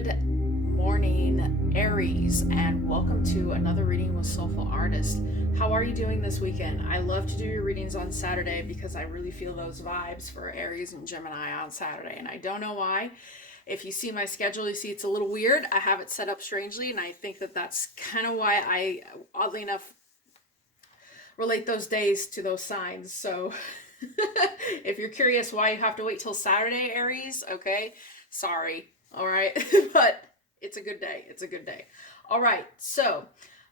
Good morning, Aries, and welcome to another reading with Soulful Artist. How are you doing this weekend? I love to do your readings on Saturday because I really feel those vibes for Aries and Gemini on Saturday, and I don't know why. If you see my schedule, you see it's a little weird. I have it set up strangely, and I think that that's kind of why I, oddly enough, relate those days to those signs. So if you're curious why you have to wait till Saturday, Aries, okay, sorry. All right. But it's a good day. It's a good day. All right. So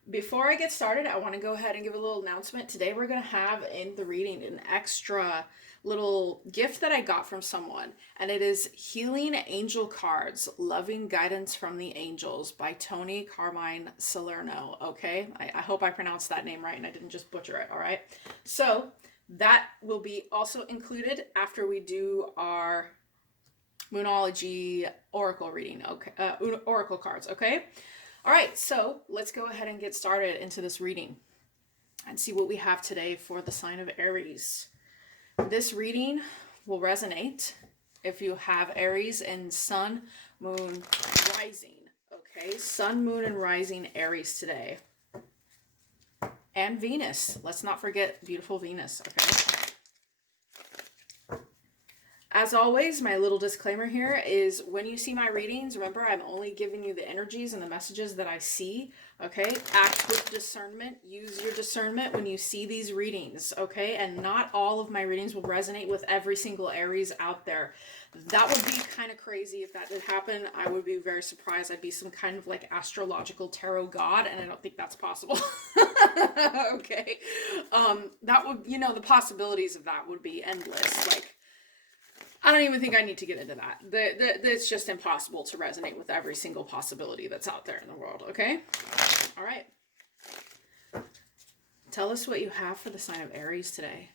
before I get started, I want to go ahead and give a little announcement. Today we're going to have in the reading an extra little gift that I got from someone, and it is Healing Angel Cards, Loving Guidance from the Angels by Tony Carmine Salerno. Okay. I hope I pronounced that name right and I didn't just butcher it. All right. So that will be also included after we do our Moonology Oracle reading, okay, Oracle cards, okay? All right, so let's go ahead and get started into this reading and see what we have today for the sign of Aries. This reading will resonate if you have Aries in Sun, Moon, Rising, okay? Sun, Moon, and Rising Aries today. And Venus. Let's not forget beautiful Venus, okay? As always, my little disclaimer here is when you see my readings, remember I'm only giving you the energies and the messages that I see, okay? Act with discernment. Use your discernment when you see these readings, okay? And not all of my readings will resonate with every single Aries out there. That would be kind of crazy if that did happen. I would be very surprised. I'd be some kind of like astrological tarot god, and I don't think that's possible. Okay. That would, you know, the possibilities of that would be endless. Like, I don't even think I need to get into that. It's just impossible to resonate with every single possibility that's out there in the world, okay? All right. Tell us what you have for the sign of Aries today.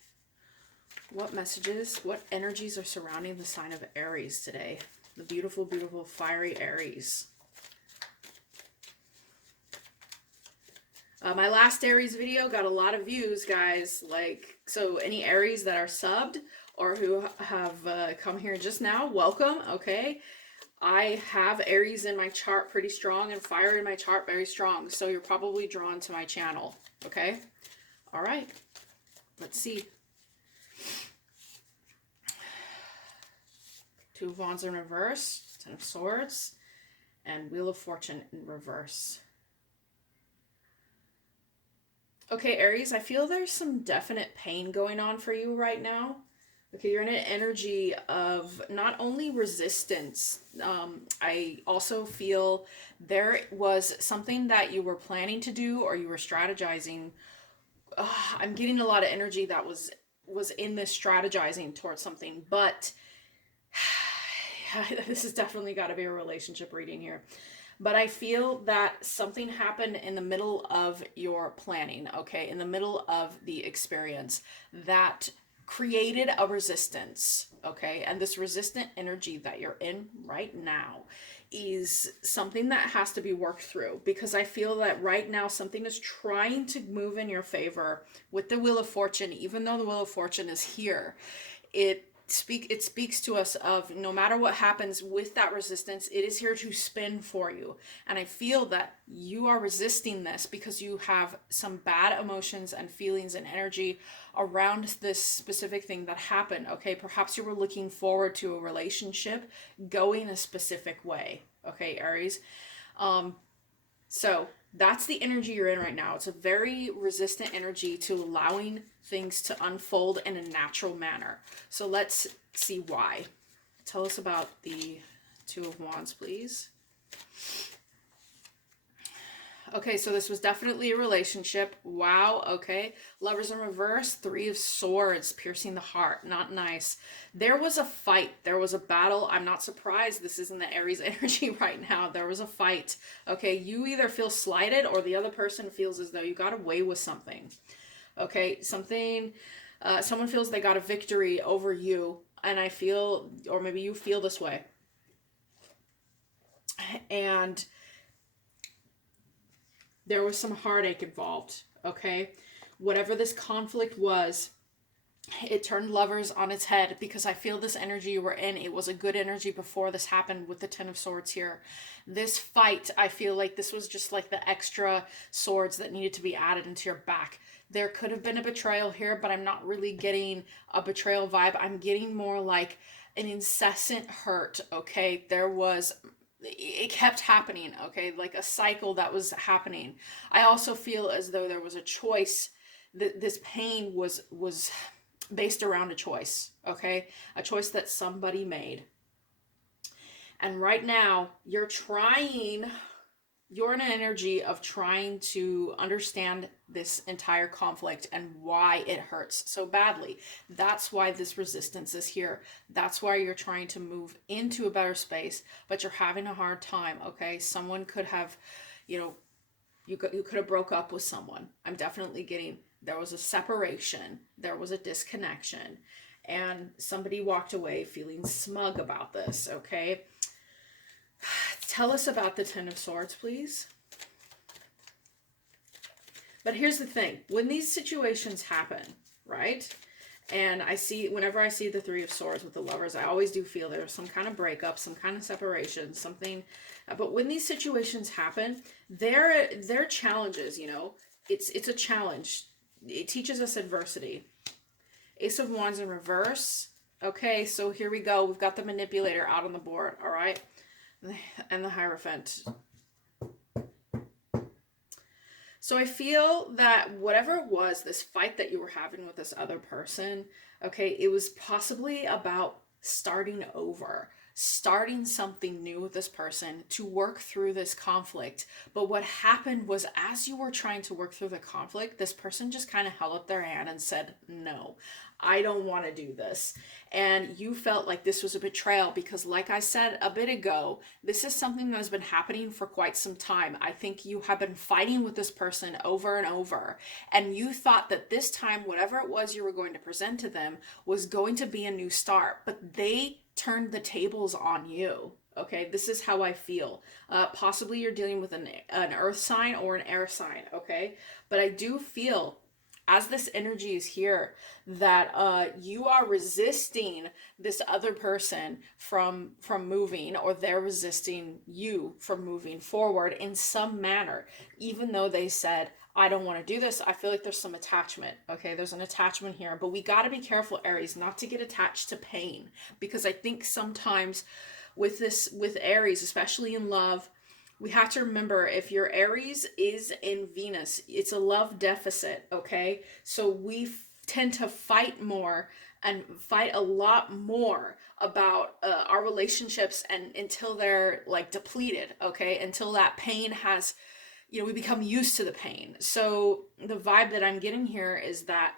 What messages, what energies are surrounding the sign of Aries today? The beautiful, beautiful, fiery Aries. My last Aries video got a lot of views, guys. Like, so any Aries that are subbed or who have come here just now, welcome, okay? I have Aries in my chart pretty strong and fire in my chart very strong, so you're probably drawn to my channel, okay? All right, let's see. Two of Wands in reverse, Ten of Swords, and Wheel of Fortune in reverse. Okay, Aries, I feel there's some definite pain going on for you right now. Okay, you're in an energy of not only resistance, I also feel there was something that you were planning to do or you were strategizing. I'm getting a lot of energy that was in this strategizing towards something, but this has definitely got to be a relationship reading here. But I feel that something happened in the middle of your planning, okay, in the middle of the experience that created a resistance, okay? And this resistant energy that you're in right now is something that has to be worked through, because I feel that right now something is trying to move in your favor with the Wheel of Fortune. Even though the Wheel of Fortune is here, it speaks to us of no matter what happens with that resistance, it is here to spin for you. And I feel that you are resisting this because you have some bad emotions and feelings and energy around this specific thing that happened. Okay, perhaps you were looking forward to a relationship going a specific way. Okay, Aries. So that's the energy you're in right now. It's a very resistant energy to allowing things to unfold in a natural manner. So let's see why. Tell us about the Two of Wands, please. Okay, so this was definitely a relationship. Wow, okay. Lovers in reverse, Three of Swords, piercing the heart. Not nice. There was a fight. There was a battle. I'm not surprised this isn't the Aries energy right now. There was a fight. Okay, you either feel slighted or the other person feels as though you got away with something. Okay, something, someone feels they got a victory over you. And I feel, or maybe you feel this way. And there was some heartache involved, okay? Whatever this conflict was, It turned Lovers on its head, because I feel this energy you were in, it was a good energy before this happened with the Ten of Swords here. This fight, I feel like this was just like the extra swords that needed to be added into your back. There could have been a betrayal here, but I'm not really getting a betrayal vibe. I'm getting more like an incessant hurt, okay? It kept happening, okay? Like a cycle that was happening. I also feel as though there was a choice. This pain was based around a choice, okay? A choice that somebody made. And right now, you're in an energy of trying to understand this entire conflict and why it hurts so badly. That's why this resistance is here. That's why you're trying to move into a better space, but you're having a hard time, okay? Someone could have, you could have broke up with someone. I'm definitely getting, there was a separation, there was a disconnection, and somebody walked away feeling smug about this, okay? Tell us about the Ten of Swords, please. But here's the thing. When these situations happen, right? And whenever I see the Three of Swords with the Lovers, I always do feel there's some kind of breakup, some kind of separation, something. But when these situations happen, they're challenges, It's a challenge. It teaches us adversity. Ace of Wands in reverse. Okay, so here we go. We've got the Manipulator out on the board, all right? And the Hierophant. So I feel that whatever it was, this fight that you were having with this other person, okay, it was possibly about starting over, starting something new with this person to work through this conflict. But what happened was, as you were trying to work through the conflict, this person just kind of held up their hand and said, no, I don't want to do this. And you felt like this was a betrayal because, like I said a bit ago, this is something that has been happening for quite some time. I think you have been fighting with this person over and over, and you thought that this time, whatever it was you were going to present to them was going to be a new start, but they turned the tables on you. Okay, this is how I feel. Possibly you're dealing with an earth sign or an air sign, okay? But I do feel, as this energy is here, that you are resisting this other person from moving, or they're resisting you from moving forward in some manner. Even though they said, I don't want to do this, I feel like there's some attachment, okay? There's an attachment here, but we got to be careful, Aries, not to get attached to pain, because I think sometimes with Aries, especially in love, we have to remember, if your Aries is in Venus, it's a love deficit, okay? So we tend to fight more and fight a lot more about our relationships, and until they're like depleted, okay? Until that pain has, we become used to the pain. So the vibe that I'm getting here is that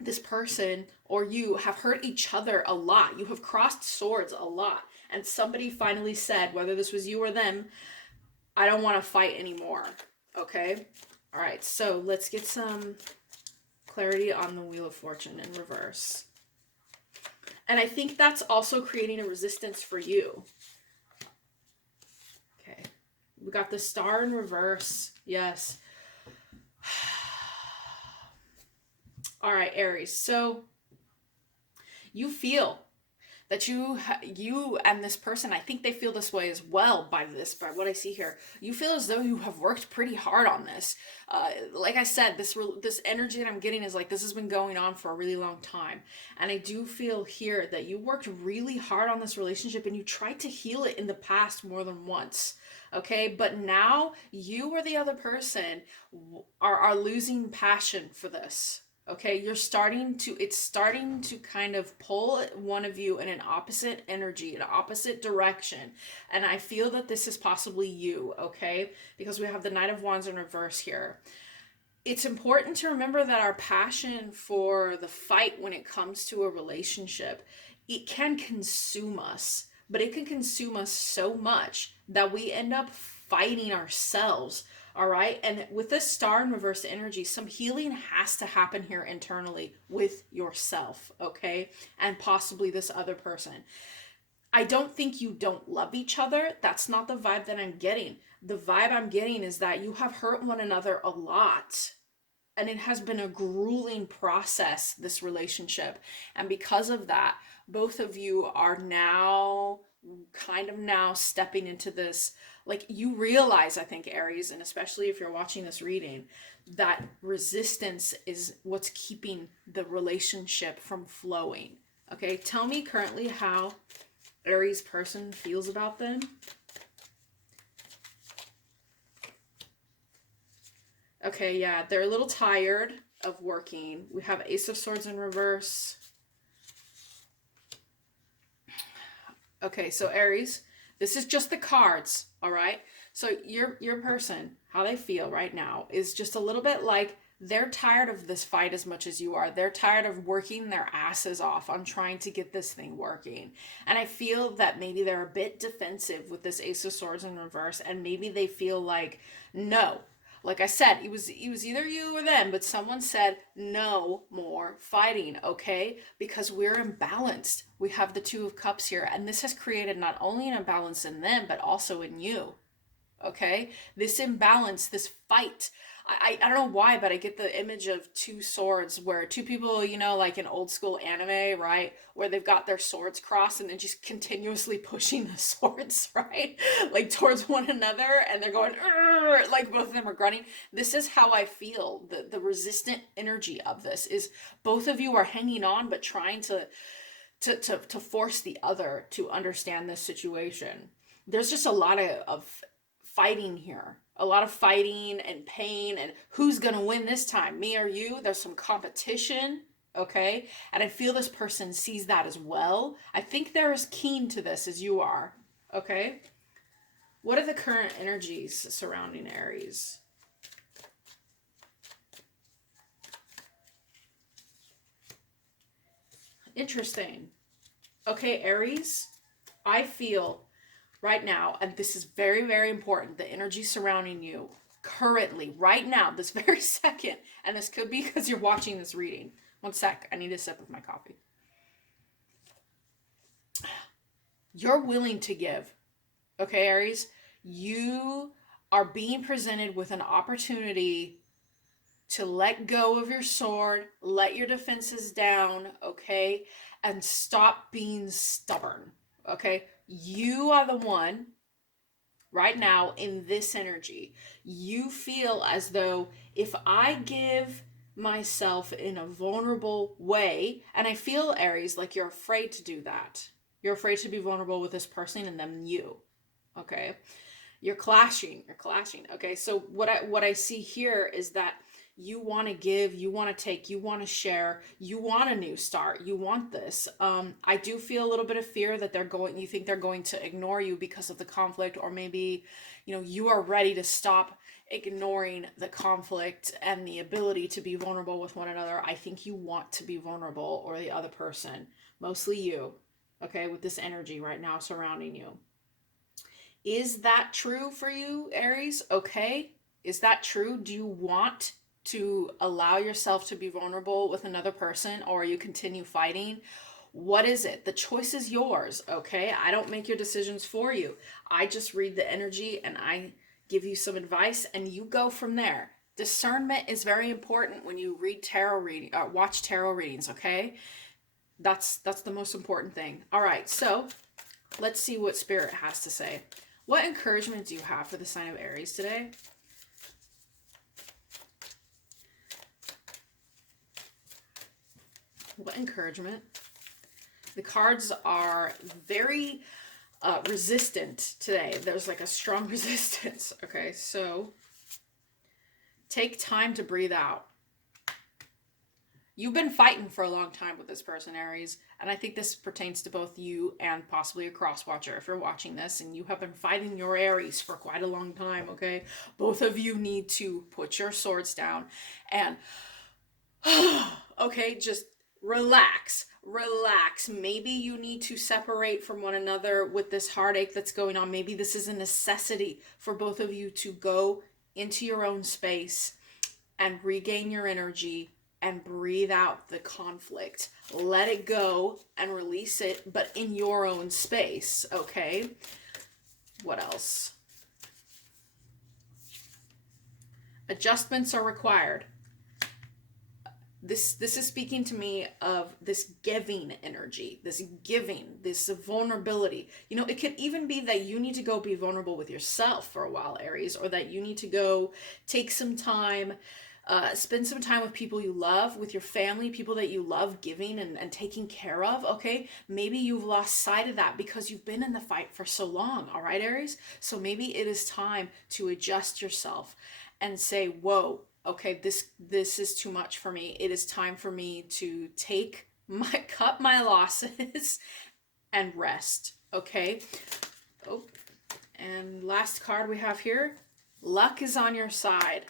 this person or you have hurt each other a lot. You have crossed swords a lot. And somebody finally said, whether this was you or them, I don't want to fight anymore. Okay? All right, so let's get some clarity on the Wheel of Fortune in reverse. And I think that's also creating a resistance for you. Okay. We got the Star in reverse. Yes. All right, Aries. So you feel that you and this person, I think they feel this way as well by what I see here. You feel as though you have worked pretty hard on this. Like I said, this energy that I'm getting is like this has been going on for a really long time. And I do feel here that you worked really hard on this relationship and you tried to heal it in the past more than once. Okay, but now you or the other person are losing passion for this. Okay, it's starting to kind of pull one of you in an opposite energy, an opposite direction. And I feel that this is possibly you, okay? Because we have the Knight of Wands in reverse here. It's important to remember that our passion for the fight when it comes to a relationship, it can consume us, but it can consume us so much that we end up fighting ourselves. All right. And with this Star in reverse energy, some healing has to happen here internally with yourself. Okay. And possibly this other person. I don't think you don't love each other. That's not the vibe that I'm getting. The vibe I'm getting is that you have hurt one another a lot. And it has been a grueling process, this relationship. And because of that, both of you are now stepping into this, like, you realize, I think, Aries, and especially if you're watching this reading, that resistance is what's keeping the relationship from flowing. Okay, tell me currently how Aries person feels about them. Okay, yeah, they're a little tired of working. We have Ace of Swords in reverse. Okay, so Aries, this is just the cards, all right? So your person, how they feel right now is just a little bit like they're tired of this fight as much as you are. They're tired of working their asses off on trying to get this thing working. And I feel that maybe they're a bit defensive with this Ace of Swords in reverse, and maybe they feel like, no, like I said, it was either you or them, but someone said no more fighting, okay? Because we're imbalanced. We have the Two of Cups here, and this has created not only an imbalance in them, but also in you. Okay, this imbalance, this fight, I don't know why, but I get the image of two swords, where two people, you know, like in old school anime, right, where they've got their swords crossed and they're just continuously pushing the swords, right, like towards one another, and they're going like both of them are grunting. This is how I feel. The resistant energy of this is both of you are hanging on, but trying to force the other to understand this situation. There's just a lot of fighting here, a lot of fighting and pain, and who's gonna win this time, me or you? There's some competition, okay? And I feel this person sees that as well. I think they're as keen to this as you are, okay? What are the current energies surrounding Aries? Interesting. Okay, Aries, I feel right now, and this is very, very important, the energy surrounding you currently, right now, this very second, and this could be because you're watching this reading. One sec, I need a sip of my coffee. You're willing to give, okay, Aries? You are being presented with an opportunity to let go of your sword, let your defenses down, okay, and stop being stubborn, okay? You are the one right now in this energy. You feel as though if I give myself in a vulnerable way, and I feel, Aries, like you're afraid to do that. You're afraid to be vulnerable with this person and then you, okay? You're clashing. Okay, so what I see here is that you want to give, you want to take, you want to share, you want a new start, you want this. I do feel a little bit of fear that you think they're going to ignore you because of the conflict, or maybe, you know, you are ready to stop ignoring the conflict and the ability to be vulnerable with one another. I think you want to be vulnerable, or the other person, mostly you, okay, with this energy right now surrounding you. Is that true for you, Aries? Okay. Is that true? Do you want to allow yourself to be vulnerable with another person, or you continue fighting? What is it? The choice is yours, okay? I don't make your decisions for you. I just read the energy and I give you some advice, and you go from there. Discernment is very important when you read tarot reading, watch tarot readings, okay? That's the most important thing. All right, so let's see what Spirit has to say. What encouragement do you have for the sign of Aries today? What encouragement? The cards are very resistant today. There's like a strong resistance. Okay, so take time to breathe out. You've been fighting for a long time with this person, Aries, and I think this pertains to both you and possibly a cross-watcher. If you're watching this and you have been fighting your Aries for quite a long time, okay? Both of you need to put your swords down and, okay, just relax. Maybe you need to separate from one another with this heartache that's going on. Maybe this is a necessity for both of you to go into your own space and regain your energy and breathe out the conflict. Let it go and release it, but in your own space, okay? What else? Adjustments are required. this is speaking to me of this giving energy, this giving, this vulnerability. You know, it could even be that you need to go be vulnerable with yourself for a while, Aries, or that you need to go take some time, spend some time with people you love, with your family, people that you love giving and taking care of, okay? Maybe you've lost sight of that because you've been in the fight for so long, all right, Aries? So maybe it is time to adjust yourself and say, whoa, okay, this is too much for me. It is time for me to cut my losses and rest, okay? Oh, and last card we have here, luck is on your side.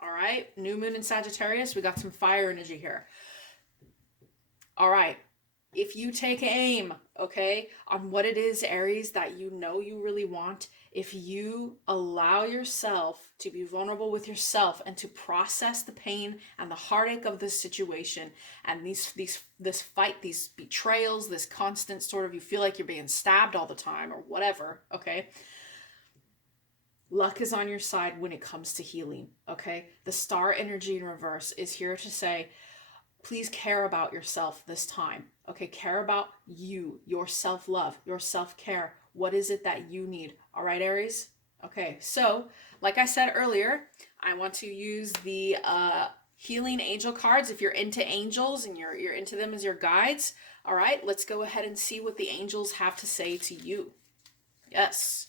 All right, new moon in Sagittarius, we got some fire energy here. All right, if you take aim, okay, on what it is, Aries, that you know you really want, if you allow yourself to be vulnerable with yourself and to process the pain and the heartache of this situation and this fight, these betrayals, this constant sort of, you feel like you're being stabbed all the time or whatever, okay? Luck is on your side when it comes to healing, okay? The star energy in reverse is here to say, please care about yourself this time, okay? Care about you, your self-love, your self-care. What is it that you need? All right, Aries? Okay, so like I said earlier, I want to use the healing angel cards. If you're into angels and you're into them as your guides, all right, let's go ahead and see what the angels have to say to you. Yes,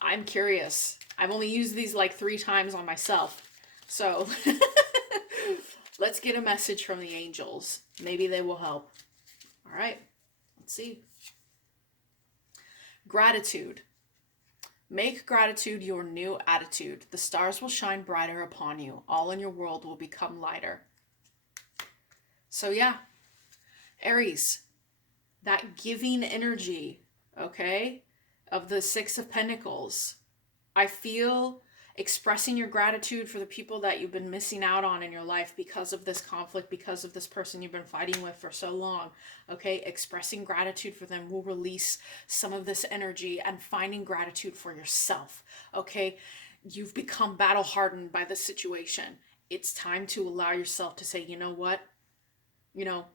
I'm curious. I've only used these like 3 times on myself, so let's get a message from the angels. Maybe they will help. All right, let's see. Gratitude. Make gratitude your new attitude. The stars will shine brighter upon you. All in your world will become lighter. So yeah, Aries, that giving energy, okay, of the 6 of Pentacles. I feel expressing your gratitude for the people that you've been missing out on in your life because of this conflict, because of this person you've been fighting with for so long, okay? Expressing gratitude for them will release some of this energy, and finding gratitude for yourself, okay? You've become battle hardened by this situation. It's time to allow yourself to say, you know what? You know,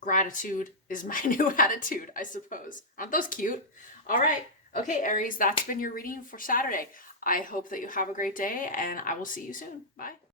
gratitude is my new attitude, I suppose. Aren't those cute? All right. Okay, Aries, that's been your reading for Saturday. I hope that you have a great day, and I will see you soon. Bye.